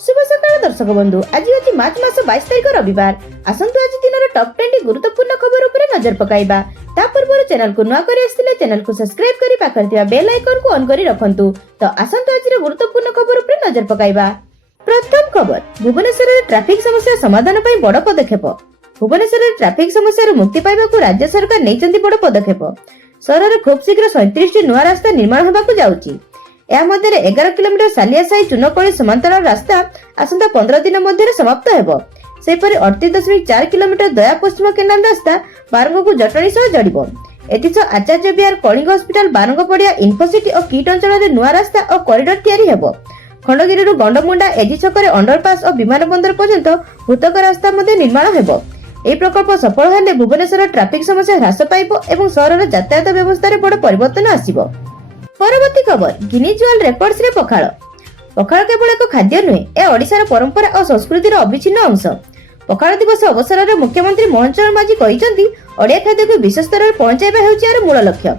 शुभ सकाळ दर्शक बंधु। आज अछि मार्च मास 22 तारिख रविवार। आसंतु आज दिनर टॉप 20 गुरुत्वपूर्ण खबर उपरे नजर पकाइबा। ता पूर्व चैनल को नुआ करी आस्थिले चैनल को सब्सक्राइब करी पाखर थिबा बेल आइकन को ऑन करी रखंतु। तो आसंतु आज गुरुत्वपूर्ण खबर उपरे नजर पकाइबा। प्रथम खबर, भुवनेश्वर रे ट्रैफिक समस्या समाधान पई बड़ पदक्षेप। भुवनेश्वर रे ट्रैफिक समस्या मुक्ति पाइबा को राज्य सरकार नैचंती बड़ पदक्षेप। शहर रे खूब शीघ्र 37 नुआ रास्ता निर्माण हेबाकू जाउची। या मध्य 11 किलोमीटर सालिया साई चुनकड़ी समांतर रास्ता आसंता 15 दिन मध्य समाप्त हेबो। सेपरि 38.4 किलोमीटर दया पश्चिम केनाल रास्ता बारंग को जटणी सह जड़िबो। एतिस आचार्य विहार कलिंग हॉस्पिटल बारंग पड़िया इन्फोसिटी और किट अंचल रे नुआ रास्ता और कॉरिडोर तैयारी हेबो। खंडगिरी गंडमुंडा एजी छक रे अंडरपास और विमान बंदर पर्यंत भूतक रास्ता मध्य निर्माण हेबो। ए प्रकल्प सफल हेले भुवनेश्वर ट्रैफिक समस्या ह्रास पाइबो एवं शहर रे यातायात व्यवस्था रे बड़ परिवर्तन आसीबो। परवर्ती खबर, गिनीज वर्ल्ड रेकर्ड्स रे पखाळ। पखाळ केवल एक खाद्य नुहे, ए ओडिशार परंपरा और संस्कृतिर अभिन्न अंश। पखाळ दिवस अवसर रे मुख्यमंत्री मोहन चरण माझी कहिसंती ओडिया खाद्य को विश्व स्तर रे पहुंचाइबा हेउछि यार मूल लक्ष्य।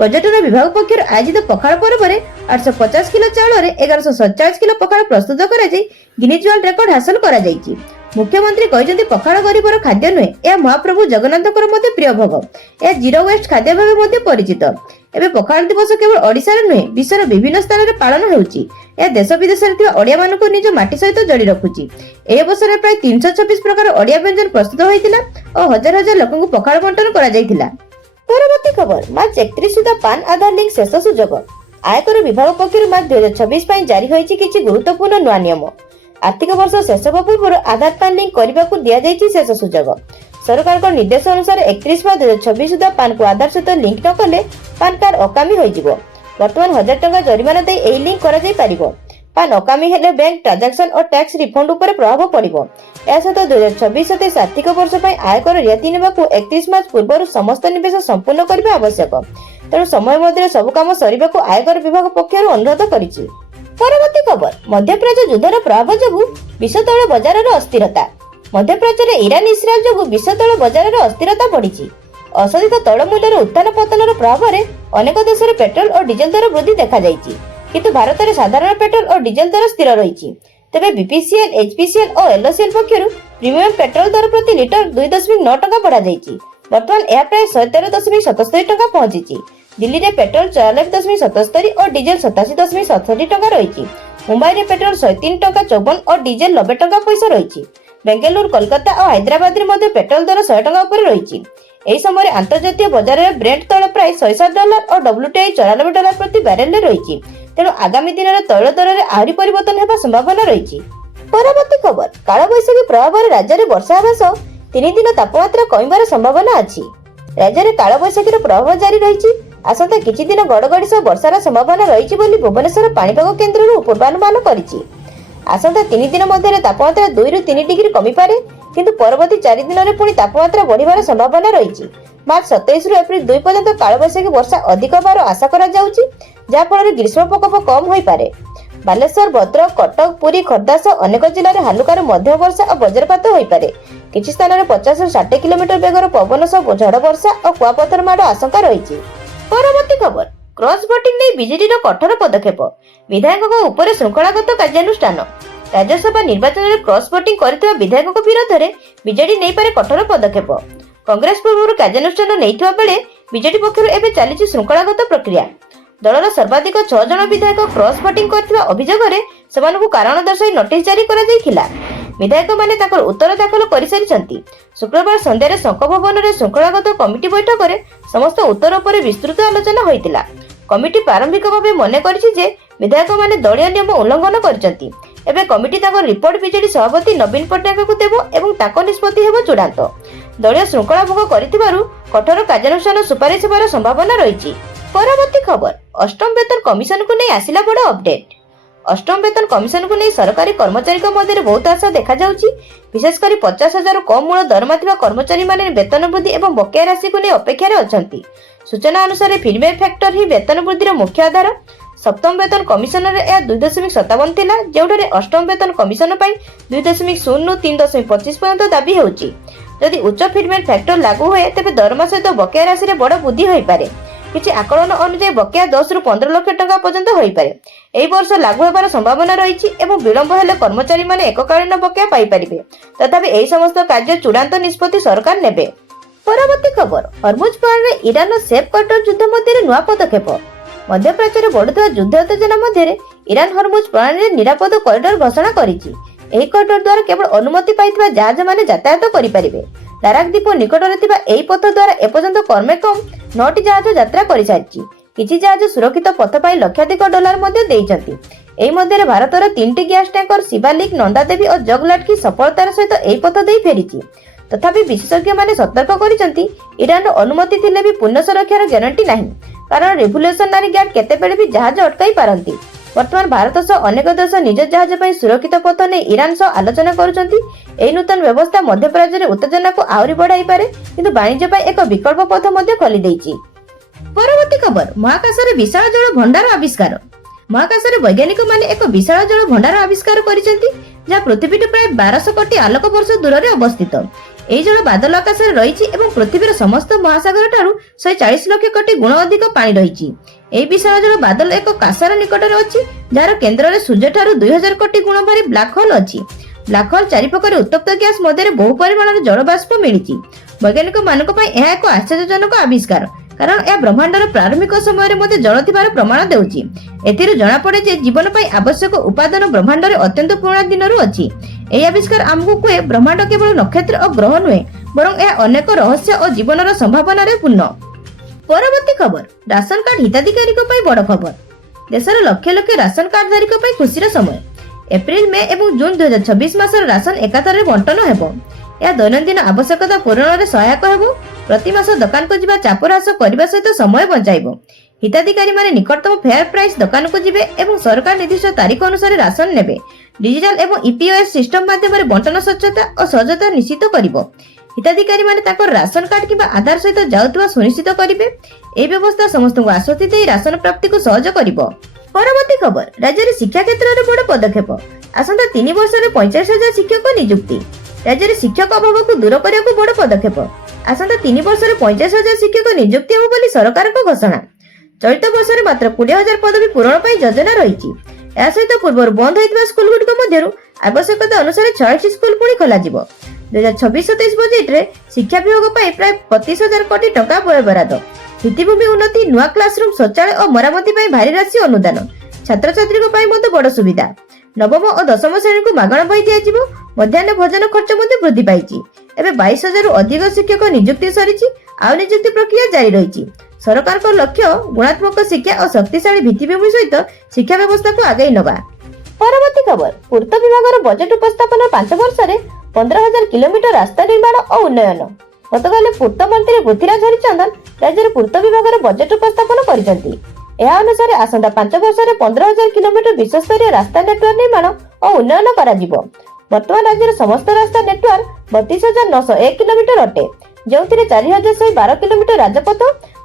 पर्यटन विभाग पक्षर आयोजित पखाळ पर्व रे 850 किलो चाउल रे 1147 किलो पखाळ प्रस्तुत करा जाई गिनीज वर्ल्ड रेकर्ड हासिल करा जाईछि। मुख्यमंत्री कहिसंती पखाळ गरीबर खाद्य नुहे, ए महाप्रभु जगन्नाथकर मध्ये प्रिय भोग। ए जीरो वेस्ट खाद्य भाबे मध्ये परिचित। एबे पखाळ दिवस केवल ओडिशा रे नुहे, विश्वर विभिन्न स्थान रे पालन हेउछि। ए देश विदेश रे थिबा ओडिया मानको निज माटी सहित जोड़ी रखुछि। ए अवसर रे प्राय 326 प्रकार ओडिया व्यंजन प्रस्तुत होइतिला और हजार हजार लोकଙ୍କୁ पखाळ बंटन करा जाइतिला। परवर्ती खबर, मार्च 31 सुधा पान आधार लिंक शेष सुजोग। आयकर विभाग पक्षरु मार्च 2026 पई जारी होइछि किछि गुरुत्वपूर्ण नुआ नियम। आर्थिक वर्ष शेष होबा पूर्व आधार पान लिंक करबाकू दिया जाइछि शेष सुजोग। सरकार को निर्देश अनुसार 31 मार्च 2026 सुधा पान को आधार सहित लिंक न कले पान कार्ड अकामी होइजिवो। वर्तमान 1000 टका जरिमाना दे एई लिंक करा जाई पारिबो। पान अकामी हेले बैंक ट्रांजैक्शन और टैक्स रिफंड ऊपर प्रभाव पड़िबो। या सहित 2026-27 आर्थिक वर्ष पई आयकर रियायती नेबाकू 31 मार्च पूर्व समस्त निवेश संपूर्ण करबा आवश्यक। तेणु समय मध्य सब काम सरिबाकू आयकर विभाग पक्षरु अनुरोध करिछि। परवर्ती खबर, मध्यप्रदेश युद्धर प्रभाव जोगु विश्व तैल बजार रे अस्थिरता। मध्यप्रदेश रे ईरान इस्राएल जोगु विश्व तैल बजार रे अस्थिरता बढ़िछि। अशोधित तैल मूल्यर उत्थान पतनर प्रभाव रे अनेक देश रे पेट्रोल और डीजल दर वृद्धि देखा जाइछि, किंतु भारत रे साधारण पेट्रोल और डीजल दर स्थिर रहिछि। तबे बीपीसीएल, एचपीसीएल और एलओसीएल पक्षरु प्रीमियम पेट्रोल दर प्रति लिटर 2.9 टका बढ़ा जाइछि। वर्तमान यह प्राय 113.77 टका पहुंचिछि। दिल्ली रे पेट्रोल 44.77 और डीजल 87.67 टका रहिछि। मुंबई रे पेट्रोल 103 टका 54 और डीजल 90 टका पैसा रहिछि। बेंगलुरु, कोलकाता और हैदराबाद रे मध्ये पेट्रोल दर 100 टका ऊपर रहिछि। एही समय अंतर्जातीय बाजार रे ब्रेंट तैल प्राय $107 और WTI $94 प्रति बैरेल रे रहिछि। तेणु आगामी दिन रे तैल दर रे आहुरी परिवर्तन हेबा संभावना रहिछि। परवर्ती खबर, कालबैशाखी प्रभाव रे राज्य रे वर्षा हेबा सह 3 दिन तापमात्रा कमिबार संभावना अछि। राज्य रे कालबैशाखी रे प्रभाव जारी रहिछि। आसंता किछि दिन गड़गड़ी सह वर्षार संभावना रहिछि बोली भुवनेश्वर पाणीपाग केन्द्र रो पूर्वानुमान करिछि। आसंता 3 दिन मध्य तापमात्रा 2 ରୁ 3 डिग्री कमी पारे, किंतु परवर्ती 4 दिन रे पुणी तापमात्रा बढ़िबार संभावना रहिछि। मार्च 27 ରୁ एप्रिल 2 पर्यंत कालबैशाखी वर्षा अधिक होबार आशा करा जाउछि, जा फल ग्रीष्म प्रकोप कम होई पारे। बालेश्वर, भद्रक, कटक, पुरी, खोर्धा सह अनेक जिल्ला रे हालुकार मध्यम वर्षा और वज्रपात होई पारे। किछि स्थान रे 50 ରୁ 60 किलोमीटर बेगर पवन सह झड़ वर्षा और कुआपथर माड़ आशंका रहिछि। परवर्ती खबर, क्रॉस वोटिंग नै बीजेडी रो कठोर पदक्षेप। विधायकक ऊपर श्रृंखलागत कार्यानुष्ठान। राज्यसभा निर्वाचन में क्रॉस वोटिंग करथिबा विधायकक विरोध रे बीजेडी नै पारे कठोर पदक्षेप। कांग्रेस पूर्व कार्यानुष्ठान नैथिबा बेले बीजेडी पक्षरु एबे चालिछि श्रृंखलागत प्रक्रिया। दलर सर्वाधिक 6 जन विधायक क्रॉस वोटिंग करथिबा अभियोग रे सेमानकु कारण दर्शाई नोटिस जारी करा जायखिला। विधायक माने ताकर उत्तर दाखल करि सारिछंती। शुक्रवार संध्या रे शंख भवन रे श्रृंखलागत कमिटी बैठक रे समस्त उत्तर पर विस्तृत आलोचना होइतिला। कमिटी प्रारंभिक भावे मने करिछि जे विधायक माने दलीय नियम उल्लंघन करिसंती। एबे कमिटी ताकर रिपोर्ट बीजेडी सभापति नवीन पट्टनायक को देबो एवं ताको निष्पत्ति हेबो चूड़ांत। दलीय श्रृंखला भोग करिथिबारु कठोर कार्यानुष्ठान सुपारिश हेबार संभावना रहिछि। परवर्ती खबर, अष्टम वेतन कमिशन को नै आसिला बड़ अपडेट। अष्टम वेतन कमिशन को नहीं सरकारी कर्मचारी मध्य बहुत आशा देखा जाउछि। विशेषकर 50,000 कम मूल दरमा थिबा कर्मचारी माने वेतन वृद्धि एवं बकेया राशि को नहीं अपेक्षा रे अछंती। सूचना अनुसार फीडबैक फैक्टर ही वेतन वृद्धि मुख्य आधार। सप्तम वेतन कमिशन रे 2.57 थिला, जेउठारे अष्टम वेतन कमिशन पई 2.0 नु 3.25 पर्यंत दाबी हेउछि। जदि उच्च फीडबैक फैक्टर लागू होए तेबे दरमा सहित बकेया राशि रे बड़ वृद्धि होई पारे। କିଛି ଆକଳନ ଅନୁଯାୟୀ ବକେୟା 10 ରୁ 15 ଲକ୍ଷ ଟଙ୍କା ପର୍ଯ୍ୟନ୍ତ ହୋଇପାରେ। ଏହି ବର୍ଷ ଲାଗୁ ହେବାର ସମ୍ଭାବନା ରହିଛି ଏବଂ ବିଳମ୍ବ ହେଲେ କର୍ମଚାରୀମାନେ ଏକକାଳୀନ ବକେୟା ପାଇପାରିବେ। ତଥାପି ଏହି ସମସ୍ତ କାର୍ଯ୍ୟ ଚୂଡ଼ାନ୍ତ ନିଷ୍ପତ୍ତି ସରକାର ନେବେ। ପରବର୍ତ୍ତୀ ଖବର, ହରମୁଜ ପ୍ରଣାଳୀରେ ଇରାନ ଓ ସେଫ୍ କ୍ୱାର୍ଟର ଯୁଦ୍ଧ ମଧ୍ୟରେ ନୂଆ ପଦକ୍ଷେପ। ମଧ୍ୟପ୍ରାଚ୍ୟରେ ବଢୁଥିବା ଯୁଦ୍ଧ ଉତ୍ତେଜନା ମଧ୍ୟରେ ଇରାନ ହରମୁଜ ପ୍ରଣାଳୀରେ ନିରାପଦ କରିଡର ଘୋଷଣା କରିଛି। ଏହି କରିଡର ଦ୍ୱାରା କେବଳ ଅନୁମତି ପାଇଥିବା ଜାହାଜମାନେ ଯାତାୟାତ କରିପାରିବେ। ଲାରାକ ଦ୍ୱୀପ ନିକଟରେ ଥିବା ଏହି ପଥ ଦ୍ୱାରା ଏପର୍ଯ୍ୟନ୍ତ କମେ କମ୍ 9ଟି ଜାହାଜ ଯାତ୍ରା କରିସାରିଛି। କିଛି ଜାହାଜ ସୁରକ୍ଷିତ ପଥ ପାଇଁ ଲକ୍ଷାଧିକ ଡଲାର ମଧ୍ୟ ଦେଇଛନ୍ତି। ଏହି ମଧ୍ୟରେ ଭାରତର 3ଟି ଗ୍ୟାସ ଟ୍ୟାଙ୍କର ଶିବାଲିକ, ନନ୍ଦାଦେବୀ ଓ ଜଗଲାଟକି ସଫଳତାର ସହିତ ଏହି ପଥ ଦେଇ ଫେରିଛି। ତଥାପି ବିଶେଷଜ୍ଞମାନେ ସତର୍କ କରିଛନ୍ତି, ଇରାନର ଅନୁମତି ଥିଲେ ବି ପୂର୍ଣ୍ଣ ସୁରକ୍ଷାର ଗ୍ୟାରେଣ୍ଟି ନାହିଁ, କାରଣ ରେଭଲ୍ୟୁସନାରୀ ଗାର୍ଡ କେତେବେଳେ ବି ଜାହାଜ ଅଟକାଇ ପାରନ୍ତି। ବର୍ତ୍ତମାନ ଭାରତ ସହ ଅନେକ ଦେଶ ନିଜ ଜାହାଜ ପାଇଁ ସୁରକ୍ଷିତ ପଥ ନେଇ ଇରାନ ସହ ଆଲୋଚନା କରୁଛନ୍ତି। ଏହି ନୂତନ ବ୍ୟବସ୍ଥା ମଧ୍ୟପ୍ରାଚ୍ୟରେ ଉତ୍ତେଜନାକୁ ଆହୁରି ବଢାଇପାରେ, କିନ୍ତୁ ବାଣିଜ୍ୟ ପାଇଁ ଏକ ବିକଳ୍ପ ପଥ ମଧ୍ୟ ଖୋଲିଦେଇଛି। ପରବର୍ତ୍ତୀ ଖବର, ମହାକାଶରେ ବିଶାଳ ଜଳ ଭଣ୍ଡାର ଆବିଷ୍କାର। ମହାକାଶରେ ବୈଜ୍ଞାନିକମାନେ ଏକ ବିଶାଳ ଜଳ ଭଣ୍ଡାର ଆବିଷ୍କାର କରିଛନ୍ତି, ଯାହା ପୃଥିବୀଠୁ ପ୍ରାୟ 1200 କୋଟି ଆଲୋକ ବର୍ଷ ଦୂରରେ ଅବସ୍ଥିତ। ଏହି ଜଳ ବାଦଲ ଆକାଶରେ ରହିଛି ଏବଂ ପୃଥିବୀର ସମସ୍ତ ମହାସାଗର ଠାରୁ 140 ଲକ୍ଷ କୋଟି ଗୁଣ ଅଧିକ ପାଣି ରହିଛି। ଏହି ବିଶାଳ ଜଳ ବାଦଲ ଏକ କାସାର ନିକଟରେ ଅଛି, ଯାହାର କେନ୍ଦ୍ରରେ ସୂର୍ଯ୍ୟଠାରୁ 2000 କୋଟି ଗୁଣ ଭାରି ବ୍ଲାକ୍ ହୋଲ ଅଛି। ବ୍ଲାକ୍ ହୋଲ ଚାରିପାଖରେ ଉତ୍ତପ୍ତ ଗ୍ୟାସ ମଧ୍ୟରେ ବହୁ ପରିମାଣର ଜଳ ବାଷ୍ପ ମିଳିଛି। ବୈଜ୍ଞାନିକମାନଙ୍କ ପାଇଁ ଏହା ଏକ ଆଶ୍ଚର୍ଯ୍ୟଜନକ ଆବିଷ୍କାର, କାରଣ ଏହା ବ୍ରହ୍ମାଣ୍ଡର ପ୍ରାରମ୍ଭିକ ସମୟରେ ମଧ୍ୟ ଜଳ ଥିବାର ପ୍ରମାଣ ଦେଉଛି। ଏଥିରୁ ଜଣାପଡେ ଯେ ଜୀବନ ପାଇଁ ଆବଶ୍ୟକ ଉପାଦାନ ବ୍ରହ୍ମାଣ୍ଡରେ ଅତ୍ୟନ୍ତ ପୁରୁଣା ଦିନରୁ ଅଛି। ଏହି ଆବିଷ୍କାର ଆମକୁ କୁହେ ବ୍ରହ୍ମାଣ୍ଡ କେବଳ ନକ୍ଷତ୍ର ଓ ଗ୍ରହ ନୁହେଁ, ବରଂ ଏହା ଅନେକ ରହସ୍ୟ ଓ ଜୀବନର ସମ୍ଭାବନାରେ ପୂର୍ଣ୍ଣ। ପରବର୍ତ୍ତୀ ଖବର, ରାସନ କାର୍ଡ ହିତାଧିକାରୀଙ୍କ ପାଇଁ ବଡ଼ ଖବର। ଦେଶର ଲକ୍ଷ ଲକ୍ଷ ରାସନ କାର୍ଡଧାରୀଙ୍କ ପାଇଁ ଖୁସିର ସମୟ। ଏପ୍ରିଲ, ମେ ଏବଂ ଜୁନ 2026 ମାସର ରାସନ ଏକାଥରରେ ବଣ୍ଟନ ହେବ। ଏହା ଦୈନନ୍ଦିନ ଆବଶ୍ୟକତା ପୂରଣରେ ସହାୟକ ହେବ। ପ୍ରତି ମାସ ଦୋକାନକୁ ଯିବା ଚାପ ହ୍ରାସ କରିବା ସହିତ ସମୟ ବଞ୍ଚାଇବ। ହିତାଧିକାରୀମାନେ ନିକଟତମ ଫେୟାର ପ୍ରାଇସ୍ ଦୋକାନକୁ ଯିବେ ଏବଂ ସରକାର ନିର୍ଦ୍ଦିଷ୍ଟ ତାରିଖ ଅନୁସାରେ ରାସନ ନେବେ। ଡିଜିଟାଲ ଏବଂ ଇପିଓଏସ୍ ସିଷ୍ଟମ ମାଧ୍ୟମରେ ବଣ୍ଟନ ସ୍ୱଚ୍ଛତା ଓ ସହଜତା ନିଶ୍ଚିତ କରିବ। ହିତାଧିକାରୀମାନେ ତାଙ୍କର ରାସନ କାର୍ଡ କିମ୍ବା ଆଧାର ସହିତ ଯାଉଥିବା ସୁନିଶ୍ଚିତ କରିବେ। ଏହି ବ୍ୟବସ୍ଥା ସମସ୍ତଙ୍କୁ ଆଶ୍ୱସ୍ତି ଦେଇ ରାସନ ପ୍ରାପ୍ତିକୁ ସହଜ କରିବ। ପରବର୍ତ୍ତୀ ଖବର, ରାଜ୍ୟରେ ଶିକ୍ଷା କ୍ଷେତ୍ରରେ ବଡ଼ ପଦକ୍ଷେପ। ଆସନ୍ତା 3 ବର୍ଷରେ 45,000 ଶିକ୍ଷକ ନିଯୁକ୍ତି। ରାଜ୍ୟରେ ଶିକ୍ଷକ ଅଭାବକୁ ଦୂର କରିବାକୁ ବଡ଼ ପଦକ୍ଷେପ। ଆସନ୍ତା 3 ବର୍ଷରେ 45,000 ଶିକ୍ଷକ ନିଯୁକ୍ତି ହେବ ବୋଲି ସରକାରଙ୍କ ଘୋଷଣା। ଚଳିତ ବର୍ଷରେ ମାତ୍ର 20,000 ପଦବୀ ପୂରଣ ପାଇଁ ଯୋଜନା ରହିଛି। ଏହା ସହିତ ପୂର୍ବରୁ ବନ୍ଦ ହୋଇଥିବା ସ୍କୁଲଗୁଡ଼ିକ ମଧ୍ୟରୁ ଆବଶ୍ୟକତା ଅନୁସାରେ 46 ସ୍କୁଲ ପୁଣି ଖୋଲାଯିବ। 2026-27 ବଜେଟରେ ଶିକ୍ଷା ବିଭାଗ ପାଇଁ ପ୍ରାୟ 25,000 କୋଟି ଟଙ୍କା ବରାଦ। ଭିତ୍ତିଭୂମି ଉନ୍ନତି, ନୂଆ କ୍ଲାସରୁମ୍, ଶୌଚାଳୟ ଓ ମରାମତି ପାଇଁ ଭାରି ରାଶି ଅନୁଦାନ। ଛାତ୍ରଛାତ୍ରୀଙ୍କ ପାଇଁ ମଧ୍ୟ ବଡ଼ ସୁବିଧା। ନବମ ଓ ଦଶମ ଶ୍ରେଣୀକୁ ମାଗଣା ବହି ଦିଆଯିବ। ମଧ୍ୟାହ୍ନ ଭୋଜନ ଖର୍ଚ୍ଚ ମଧ୍ୟ ବୃଦ୍ଧି ପାଇଛି। ଏବେ 22,000ରୁ ଅଧିକ ଶିକ୍ଷକ ନିଯୁକ୍ତି ସରିଛି। ଆଉ ନିଯୁକ୍ତି ପ୍ରକ୍ରିୟା ଜାରି ରହିଛି। ସରକାରଙ୍କ ଲକ୍ଷ୍ୟ ଗୁଣାତ୍ମକ ଶିକ୍ଷା ଓ ଶକ୍ତିଶାଳୀ ଭିତ୍ତିଭୂମି ସହିତ ଶିକ୍ଷା ବ୍ୟବସ୍ଥାକୁ ଆଗେଇ ନେବା। ପରବର୍ତ୍ତୀ ଖବର, ପୂର୍ତ୍ତ ବିଭାଗର ବଜେଟ୍ ଉପସ୍ଥାପନ 5 ବର୍ଷରେ 15,000 କିଲୋମିଟର ରାସ୍ତା ନିର୍ମାଣ ଓ ଉନ୍ନୟନ। ଗତକାଲି ପୂର୍ତ୍ତ ମନ୍ତ୍ରୀ ପୃଥ୍ୱୀରାଜ ହରିଚନ୍ଦନ ରାଜ୍ୟର ପୂର୍ତ୍ତ ବିଭାଗର ବଜେଟ୍ ଉପସ୍ଥାପନ କରିଛନ୍ତି। ଏହା ଅନୁସାରେ ଆସନ୍ତା 5 ବର୍ଷରେ 15,000 କିଲୋମିଟର ବିଶ୍ୱସ୍ତରୀୟ ରାସ୍ତା ନେଟୱାର୍କ ନିର୍ମାଣ ଓ ଉନ୍ନୟନ କରାଯିବ। ବର୍ତ୍ତମାନ ରାଜ୍ୟର ସମସ୍ତ ରାସ୍ତା ନେଟୱାର୍କ 32,901 କିଲୋମିଟର ଅଟେ, ଯେଉଁଥିରେ 4,112 କିଲୋମିଟର ରାଜପଥ,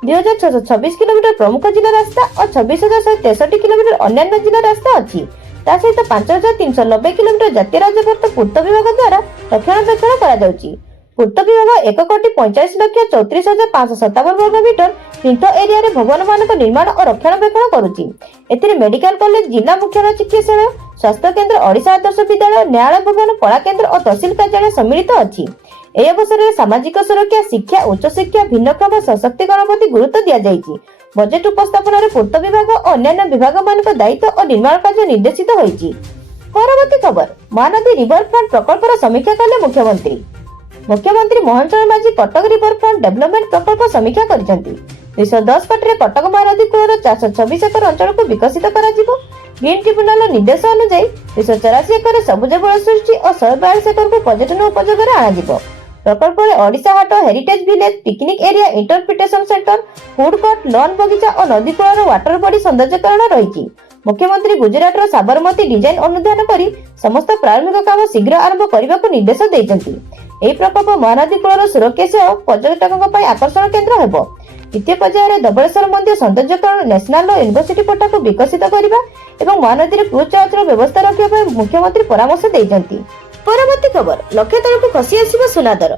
2,626 କିଲୋମିଟର ପ୍ରମୁଖ ଜିଲ୍ଲା ରାସ୍ତା ଓ 26,163 କିଲୋମିଟର ଅନ୍ୟାନ୍ୟ ଜିଲ୍ଲା ରାସ୍ତା ଅଛି। ତା ସହିତ 5,390 କିଲୋମିଟର ଜାତୀୟ ରାଜପଥ ପୂର୍ତ୍ତ ବିଭାଗ ଦ୍ୱାରା ରକ୍ଷଣାବେକ୍ଷଣ କରାଯାଉଛି। ପୂର୍ତ୍ତ ବିଭାଗ 1,45,34,557 ବର୍ଗ ମିଟର ତୀର୍ଥ ଏରିଆରେ ଭବନମାନଙ୍କ ନିର୍ମାଣ ଓ ରକ୍ଷଣାବେକ୍ଷଣ କରୁଛି। ଏଥିରେ ମେଡିକାଲ କଲେଜ, ଜିଲ୍ଲା ମୁଖ୍ୟାଳୟ ଚିକିତ୍ସାଳୟ, ସ୍ୱାସ୍ଥ୍ୟ କେନ୍ଦ୍ର, ଓଡ଼ିଶା ଆଦର୍ଶ ବିଦ୍ୟାଳୟ, ନ୍ୟାୟାଳୟ ଭବନ, କଳା କେନ୍ଦ୍ର ଓ ତହସିଲ କାର୍ଯ୍ୟାଳୟ ସମ୍ମିଳିତ ଅଛି। ଏହି ଅବସରରେ ସାମାଜିକ ସୁରକ୍ଷା, ଶିକ୍ଷା, ଉଚ୍ଚଶିକ୍ଷା, ଭିନ୍ନକ୍ଷମ ସଶକ୍ତିକରଣ ପ୍ରତି ଗୁରୁତ୍ୱ ଦିଆଯାଇଛି। ବଜେଟ୍ ଉପସ୍ଥାପନରେ ପୂର୍ତ୍ତ ବିଭାଗ ଓ ଅନ୍ୟାନ୍ୟ ବିଭାଗମାନଙ୍କ ଦାୟିତ୍ୱ ଓ ନିର୍ମାଣ କାର୍ଯ୍ୟ ନିର୍ଦ୍ଦେଶିତ ହୋଇଛି। ପରବର୍ତ୍ତୀ ଖବର, ମହାନଦୀ ରିଭରଫ୍ରଣ୍ଟ ପ୍ରକଳ୍ପର ସମୀକ୍ଷା କଲେ ମୁଖ୍ୟମନ୍ତ୍ରୀ। ମୁଖ୍ୟମନ୍ତ୍ରୀ ମୋହନ ଚରଣ ମାଝୀ କଟକ ରିଭରଫ୍ରଣ୍ଟ ଡେଭଲପମେଣ୍ଟ ପ୍ରକଳ୍ପ ସମୀକ୍ଷା କରିଛନ୍ତି। 210 କୋଟିରେ କଟକ ମହାନଦୀ କୂଳର 424 ଏକର ଅଞ୍ଚଳକୁ ବିକଶିତ କରାଯିବ। ଗ୍ରୀନ ଟ୍ରିବ୍ୟୁନାଲର ନିର୍ଦ୍ଦେଶ ଅନୁଯାୟୀ 284 ଏକରରେ ସବୁଜ ବଳ ସୃଷ୍ଟି ଓ 142 ଏକରକୁ ପର୍ଯ୍ୟଟନ ଉପଯୋଗରେ ଅଣାଯିବ। ପ୍ରକଳ୍ପରେ ଓଡ଼ିଶା ହାଟ, heritage village, picnic area, interpretation centre, food court, lawn ବଗିଚା ଓ ନଦୀ କୂଳର ୱାଟର ବଡି ସୌନ୍ଦର୍ଯ୍ୟକରଣ ରହିଛି। ମୁଖ୍ୟମନ୍ତ୍ରୀ ଗୁଜରାଟର ସାବରମତୀ ଡିଜାଇନ ଅନୁଧ୍ୟାନ କରି ସମସ୍ତ ପ୍ରାରମ୍ଭିକ କାମ ଶୀଘ୍ର ଆରମ୍ଭ କରିବାକୁ ନିର୍ଦ୍ଦେଶ ଦେଇଛନ୍ତି। ଏହି ପ୍ରକଳ୍ପ ମହାନଦୀ କୂଳର ସୁରକ୍ଷା ସହ ପର୍ଯ୍ୟଟକଙ୍କ ପାଇଁ ଆକର୍ଷଣ କେନ୍ଦ୍ର ହେବ। ଦ୍ୱିତୀୟ ପର୍ଯ୍ୟାୟରେ ଧବଳେଶ୍ୱର ମନ୍ଦିର ସୌନ୍ଦର୍ଯ୍ୟକରଣ, ନ୍ୟାସନାଲ ୟୁନିଭର୍ସିଟି ପଟାକୁ ବିକଶିତ କରିବା ଏବଂ ମହାନଦୀରେ କ୍ରୁଜ ଚଳାଚଳ ବ୍ୟବସ୍ଥା ରଖିବା ପାଇଁ ମୁଖ୍ୟମନ୍ତ୍ରୀ ପରାମର୍ଶ ଦେଇଛନ୍ତି। ପରବର୍ତ୍ତୀ ଖବର, ଲକ୍ଷ୍ୟ ତଳକୁ ଖସି ଆସିବ ସୁନା ଦର।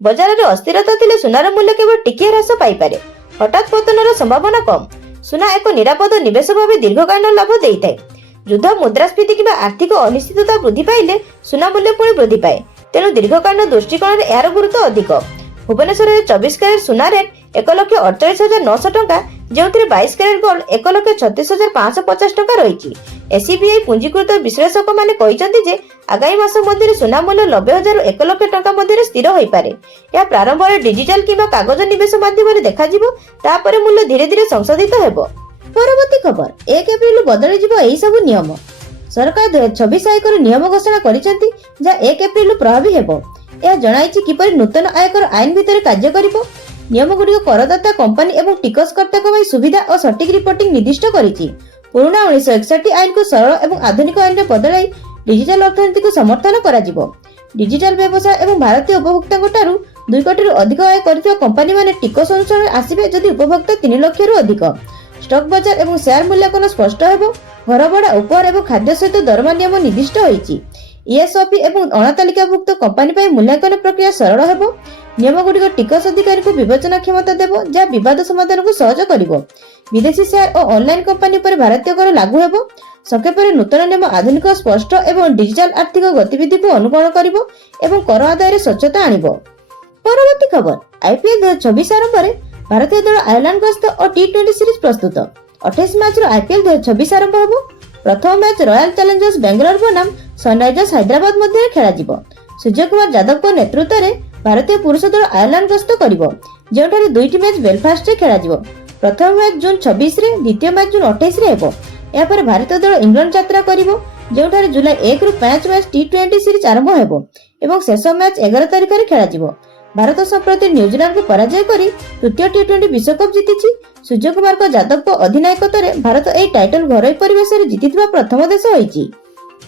ବଜାରରେ ଅସ୍ଥିରତା ଥିଲେ ସୁନାର ମୂଲ୍ୟ କେବଳ ଟିକିଏ ହ୍ରାସ ପାଇପାରେ। हठात पतनर संभावना कम। सुना एक निरापद निवेश भाव दीर्घकालीन लाभ देइଥାଏ। युद्ध, मुद्रास्फीति किंवा आर्थिक अनिश्चितता वृद्धि पाइले सुना मूल्य पुणी वृद्धि पाए। तेणु दीर्घकालीन दृष्टिकोण यार गुरुत्व अधिक। भुवनेश्वर 24 कैरेट सुना रेट 1,48,900 टंका, जो 22 कैरेट गोल्ड 1,36,550 टंका रही। एससीबीआई पुंजीकृत विश्लेषक माने कहिसंती जे आगामी मास मध्य सुना मूल्य 90,000 1 लाख टंका मध्य स्थिर होई पारे। या प्रारंभ में डिजिटल किंवा कागज निवेश माध्यम देखा तापर मूल्य धीरे धीरे संशोधित हेबो। परवर्ती खबर, 1 एप्रिल बदली जिवो एही सब नियम। सरकार 2026 आयकर नियम घोषणा करिसेंती जा 1 एप्रिल प्रभावी हेबो। यह जणाइछि किपरि नूतन आयकर आईन भितर कार्य करिबो। नियम गुड़िक करदाता, कंपनी एवं टिकसकर्ता सुविधा और सटीक रिपोर्टिंग निर्दिष्ट करिछि। पुराना 1961 आईन को सरल एवं आधुनिक आईन में बदलाई डिजिटल अर्थनीति को समर्थन कराजिबो। डिजिटल व्यवसाय एवं भारतीय उपभोक्तांक ठारू 2 कोटी अधिक आय करथिबा कंपनी माने टिकस अनुसार आसिबे जदि उपभोक्ता 3 लाख रु अधिक। स्टॉक बाजार एवं शेयर मूल्यांकन स्पष्ट हेबो। घर भड़ा, उपहार एवं खाद्य सहित दरमा नियम निर्दिष्ट होइछि। ईएसओपी एवं अणतालिकाभुक्त कंपनी पर मूल्यांकन प्रक्रिया सरल हेबो। नियम गुड़िक टिकस अधिकारी को विवेचना क्षमता देबो, जहाँ विवाद समाधान को सहज करिबो। विदेशी शेयर और ऑनलाइन कंपनी पर भारतीय कर लागू हेबो। संक्षेप में नूतन नियम आधुनिक, स्पष्ट एवं डिजिटल आर्थिक गतिविधि को अनुकरण करिबो एवं कर आदाय स्वच्छता आनिबो। परवर्ती खबर, आईपीएल 2026 आरंभ में भारतीय दल आयरलैंड गस्त और टी20 सीरीज प्रस्तुत। 28 मार्च आईपीएल 2026 आरंभ हेबो। प्रथम मैच रॉयल चैलेंजर्स बेंगलोर बनाम सनराइजर्स हैदराबाद मध्य खेलाजिबो। सूर्य कुमार यादव को नेतृत्व में भारतीय पुरुष दल आयरलैंड गस्त करिबो, जेउठारे 2टी मैच बेलफास्ट रे खेलाजिबो। प्रथम मैच जून 26 रे, द्वितीय मैच जून 28 रे हेबो। या पर भारतीय दल इंग्लैंड यात्रा करिबो, जेउठारे जुलाई 1 रु 5 मैच टी20 सीरीज आरंभ हेबो एवं शेष मैच 11 तारिख रे खेलाजिबो। भारत संप्रति न्यूजीलैंड को पराजय करी तृतीय टी20 विश्वकप जीतिछि। सूर्य कुमार यादव को अधिनायकत्व में भारत एही टाइटल घरोई परिवेश रे जीतिथिबा प्रथम देश होइछि।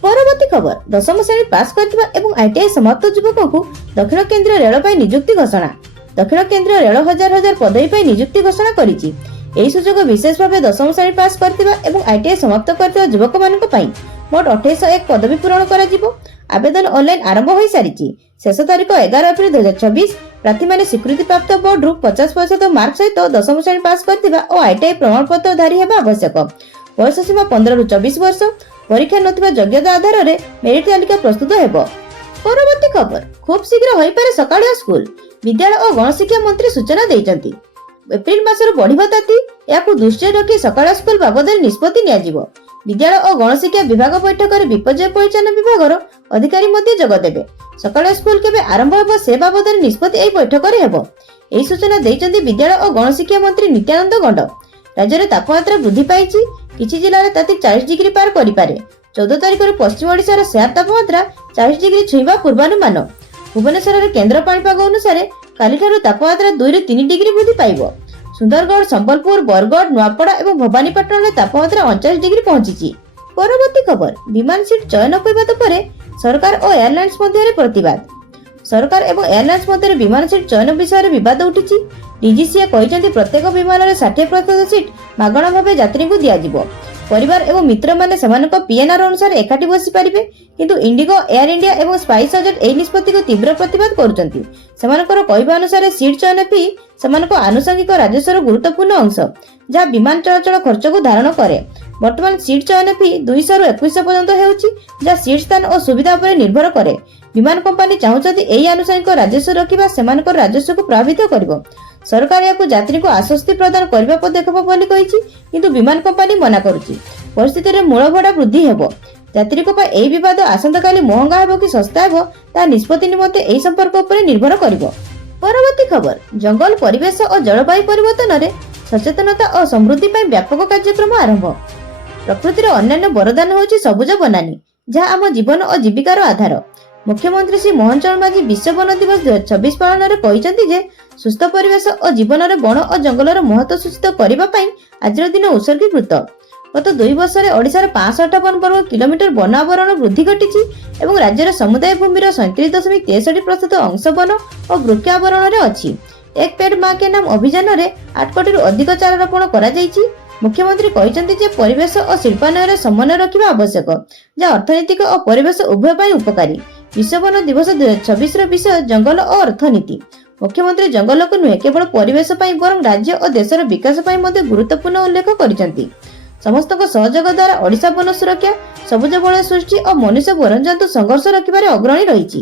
परवर्ती खबर, 10वीं श्रेणी पास करथिबा एवं आईटीआई समाप्त युवकों को दक्षिण केंद्रीय रेल पाई नियुक्ति घोषणा। दक्षिण केंद्रीय रेल हजार हजार पदवी पाई नियुक्ति घोषणा करिछि। एही सुजोग विशेष भाव 10वीं श्रेणी पास करथिबा एवं आईटीआई समाप्त करथिबा युवक मानक पाई मोट 2801 पदवी पूरण कराजिबो। आवेदन ऑनलाइन आरंभ होई सारिछि। शेष तारीख 11 एप्रिल 2026। प्रार्थी माने स्वीकृति प्राप्त बोर्ड रु 50% मार्क सहित 10वीं श्रेणी पास करथिबा और आईटीआई प्रमाण पत्र धारी हेबा आवश्यक। वयस सीमा 15 रु 24 वर्ष। परीक्षा नथिबा योग्यता आधार रे मेरिट तालिका प्रस्तुत हेबो। परवर्ती खबर, खूब शीघ्र होई पारे सकाळिया स्कूल। विद्यालय और गणशिक्षा मंत्री सूचना दैछन्ती। एप्रिल मासर बढ़िबा ताती, याकू दृष्टि रखी सकाळिया स्कूल बाबद निष्पत्ति नियाजिबो। विद्यालय और गणशिक्षा विभाग बैठक में विपर्यय परिचालन विभाग अधिकारी मध्य जोग देबे। सकाळिया स्कूल केबे आरंभ हेबो से बाबद निष्पत्ति एही बैठक में हेबो। एही सूचना दैछन्ती विद्यालय और गणशिक्षा मंत्री नित्यानंद गंड। राज्य में तापमात्रा वृद्धि पाइछि। किछि जिल्ला रे ताती 40 डिग्री पार करि पारे। 14 तारिख रे पश्चिम ओडिशा शेयर तापमात्रा 40 डिग्री छुईबा पूर्वानुमान। भुवनेश्वर रे केंद्र पाणीपाग अनुसार कालिठारु तापमात्रा 2 ରୁ 3 डिग्री वृद्धि पाइबो। सुंदरगढ़, संबलपुर, बरगढ़, नुआपड़ा और भवानीपाटन में तापमात्रा 39 डिग्री पहुंची। परवर्ती खबर, विमान सीट चयन विवाद पर सरकार और एयरलाइंस मध्य प्रतिवाद। सरकार और एयरलाइंस मध्य विमान सीट चयन विषय में बद उठी। डीजीसीए कहते प्रत्येक विमान में 60% सीट मागणा भाव यात्री को दिज्व। परिवार एवं मित्र माने सेमानक पीएनआर अनुसार एकाठी बसी पारिबे, किंतु इंडिगो, एयर इंडिया एवं स्पाइस जेट एही निष्पत्ति को तीव्र प्रतिवाद करुचंती। सेमानकर कहवा अनुसार सीट चयन फी सेमानक आनुषंगिक राजस्वर गुरुत्वपूर्ण अंश, जहाँ विमान चलाचल खर्च को धारण करे। वर्तमान सीट चयन फी 200 ରୁ 2100 पर्यंत हेउची, जहाँ सीट स्थान और सुविधा पर निर्भर करे। विमान कंपनी चाहूचंती एही आनुषंगिक राजस्व रखिबा सेमानकर राजस्व को प्रभावित करिवो। सरकार याकू यात्री को आश्वस्ति प्रदान करबा पदक्षेप बोली कहिछि, किंतु विमान कंपनी मना करुछि। परिस्थिति रे मूल भड़ा वृद्धि हेबो। यात्री को एही विवाद आसंता काली महंगा हेबो कि सस्ता हेबो ता निष्पत्ति निमते एही संपर्क उपर निर्भर करिवो। परवर्ती खबर, जंगल, परिवेश और जलवायु परिवर्तन रे सचेतनता और समृद्धि पर व्यापक कार्यक्रम आरंभ। प्रकृतिर अन्यान्य वरदान होछि सबुज बनानी, जहाँ आम जीवन और जीविकार आधार। मुख्यमंत्री श्री मोहन चरण माझी विश्व वन दिवस 2026 पालन में कहते जे सुस्थ परिवेश और जीवन में वन और जंगलर महत्व सूचित करने आज दिन उत्सर्गीकृत। गत 2 वर्ष में ओडिशार 558 वर्ग किलोमीटर वन आवरण वृद्धि घटी और राज्यर समुदाय भूमिर 37.63% अंश वन और वृक्ष आवरण में अच्छी। एक पेड़ मां के नाम अभियान में 8 कोटी अधिक चारा रोपण करा जायछि। मुख्यमंत्री कहते जे परिवेश और शिल्पान्वय समन्वय रखा आवश्यक, जहाँ अर्थनैतिक और परिवेश उभय उपकारी। विश्व वन दिवस 2026 विषय जंगल और अर्थनीति। ମୁଖ୍ୟମନ୍ତ୍ରୀ ଜଙ୍ଗଲକୁ ନୁହେଁ କେବଳ ପରିବେଶ ପାଇଁ ବରଂ ରାଜ୍ୟ ଓ ଦେଶର ବିକାଶ ପାଇଁ ମଧ୍ୟ ଗୁରୁତ୍ୱପୂର୍ଣ୍ଣ ଉଲ୍ଲେଖ କରିଛନ୍ତି। ସମସ୍ତଙ୍କ ସହଯୋଗ ଦ୍ୱାରା ଓଡ଼ିଶା ବନ ସୁରକ୍ଷା, ସବୁଜ ବଳୟ ସୃଷ୍ଟି ଓ ମନୁଷ୍ୟ ବନ୍ୟଜନ୍ତୁ ସଂଘର୍ଷ ରୋକିବାରେ ଅଗ୍ରଣୀ ରହିଛି।